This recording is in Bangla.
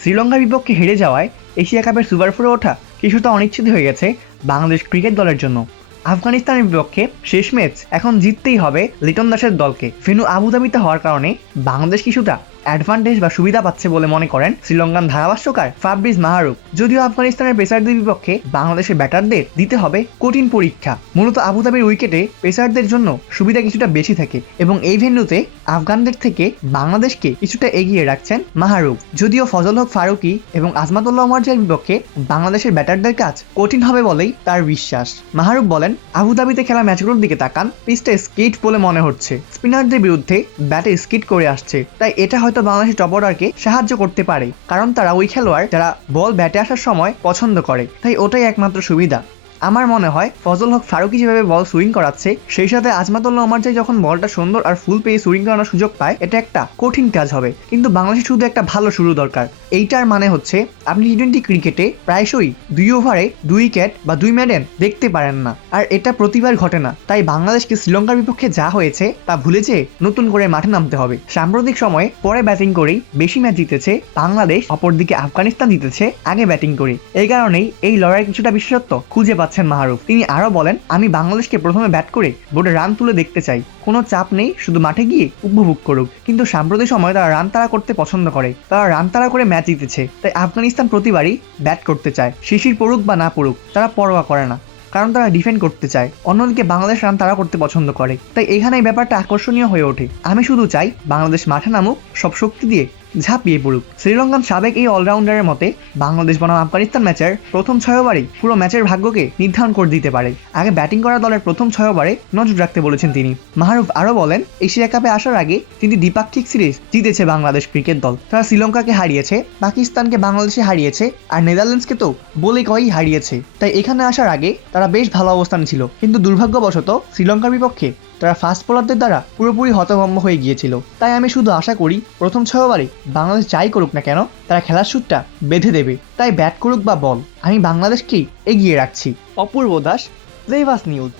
শ্রীলঙ্কার বিপক্ষে হেরে যাওয়ায় এশিয়া কাপের সুপার ফোরে ওঠা কিছুটা অনিশ্চিত হয়ে গেছে বাংলাদেশ ক্রিকেট দলের জন্য। আফগানিস্তানের বিপক্ষে শেষ ম্যাচ এখন জিততেই হবে লিটন দাসের দলকে। ভেন্যু আবুধাবিতে হওয়ার কারণে বাংলাদেশ কিছুটা অ্যাডভান্টেজ বা সুবিধা পাচ্ছে বলে মনে করেন শ্রীলঙ্কান ধারাভাষ্যকার ফাব্রিজ মাহারুফ। যদিও আফগানিস্তানের পেসারদের বিপক্ষে বাংলাদেশের ব্যাটারদের দিতে হবে কঠিন পরীক্ষা। মূলত আবুধাবির উইকেটে পেসারদের জন্য সুবিধা কিছুটা বেশি থাকে এবং এই ভেন্যুতে আফগানদের থেকে বাংলাদেশকে কিছুটা এগিয়ে রাখছেন মাহারুফ। যদিও ফজল হক ফারুকী এবং আজমাতুল্লাহ ওমরজের বিপক্ষে বাংলাদেশের ব্যাটারদের কাজ কঠিন হবে বলেই তার বিশ্বাস। মাহারুফ বলেন, আবুধাবিতে খেলা ম্যাচগুলোর দিকে তাকান, পিচটা স্কিট বলে মনে হচ্ছে। স্পিনারদের বিরুদ্ধে ব্যাটে স্কিট করে আসছে, তাই এটা হয়তো বাংলাদেশের টপ অর্ডারকে সাহায্য করতে পারে, কারণ তারা ওই খেলোয়াড় যারা বল ব্যাটে আসার সময় পছন্দ করে, তাই ওটাই একমাত্র সুবিধা। আমার মনে হয় ফজল হক ফারুকী যেভাবে বল সুইং করাচ্ছে, সেই সাথে আজমাতুল্লাহ ওমরজাই যখন বলটা সুন্দর আর ফুল পেয়ে সুইং করানোর সুযোগ পায়, এটা একটা কঠিন কাজ হবে। কিন্তু বাংলাদেশের শুধু একটা ভালো শুরু দরকার। এইটার মানে হচ্ছে আপনি টি-20 ক্রিকেটে প্রায়শই 2 ওভারে 2 উইকেট বা 2 মেডেন দেখতে পারেন না, আর এটা প্রতিবার ঘটে না। তাই বাংলাদেশকে শ্রীলঙ্কার বিপক্ষে যা হয়েছে তা ভুলে যেয়ে নতুন করে মাঠে নামতে হবে। সাম্প্রতিক সময়ে পরে ব্যাটিং করেই বেশি ম্যাচ জিতেছে বাংলাদেশ, অপরদিকে আফগানিস্তান জিতেছে আগে ব্যাটিং করে। এই কারণেই এই লড়াইয়ের কিছুটা বিশেষত্ব খুঁজে পাচ্ছেন মাহারুফ। তিনি আরো বলেন, আমি বাংলাদেশকে প্রথমে ব্যাট করে বোর্ডে রান তুলে দেখতে চাই, কোনো চাপ নেই, শুধু মাঠে গিয়ে উপভোগ করুক। কিন্তু সাম্প্রতিক সময়ে তারা রান তাড়া করতে পছন্দ করে, তারা রান তাড়া করে ম্যাচ জিতেছে। তাই আফগানিস্তান প্রতিবারই ব্যাট করতে চায়, শিশির পড়ুক বা না পড়ুক তারা পরোয়া করে না, কারণ তারা ডিফেন্ড করতে চায়। অন্যদিকে বাংলাদেশ রান তাড়া করতে পছন্দ করে, তাই এখানে এই ব্যাপারটা আকর্ষণীয় হয়ে ওঠে। আমি শুধু চাই বাংলাদেশ মাঠে নামুক, সব শক্তি দিয়ে ঝাঁপিয়ে পড়ুক। শ্রীলঙ্কান সাবেক এই অলরাউন্ডারের মতে বাংলাদেশ বনাম আফগানিস্তান ম্যাচের প্রথম 6 ওভারই পুরো ম্যাচের ভাগ্যকে নির্ধারণ করে দিতে পারে। আগে ব্যাটিং করা দলের প্রথম 6 ওভারে নজর রাখতে বলেছেন তিনি। মাহারুফ আরও বলেন, এশিয়া কাপে আসার আগে তিনি দ্বিপাক্ষিক সিরিজ জিতেছে বাংলাদেশ ক্রিকেট দল। তারা শ্রীলঙ্কাকে হারিয়েছে, পাকিস্তানকে বাংলাদেশে হারিয়েছে, আর নেদারল্যান্ডসকে তো বলে কয়েই হারিয়েছে। তাই এখানে আসার আগে তারা বেশ ভালো অবস্থানে ছিল, কিন্তু দুর্ভাগ্যবশত শ্রীলঙ্কার বিপক্ষে তারা ফাস্ট বোলারদের দ্বারা পুরোপুরি হতভম্ব হয়ে গিয়েছিল। তাই আমি শুধু আশা করি প্রথম 6 ওভারে বাংলাদেশ যাই করুক না কেন তারা খেলার শুটটা বেঁধে দেবে। তাই ব্যাট করুক বা বল, আমি বাংলাদেশকেই এগিয়ে রাখছি। অপূর্ব দাস, জেভাস নিউজ।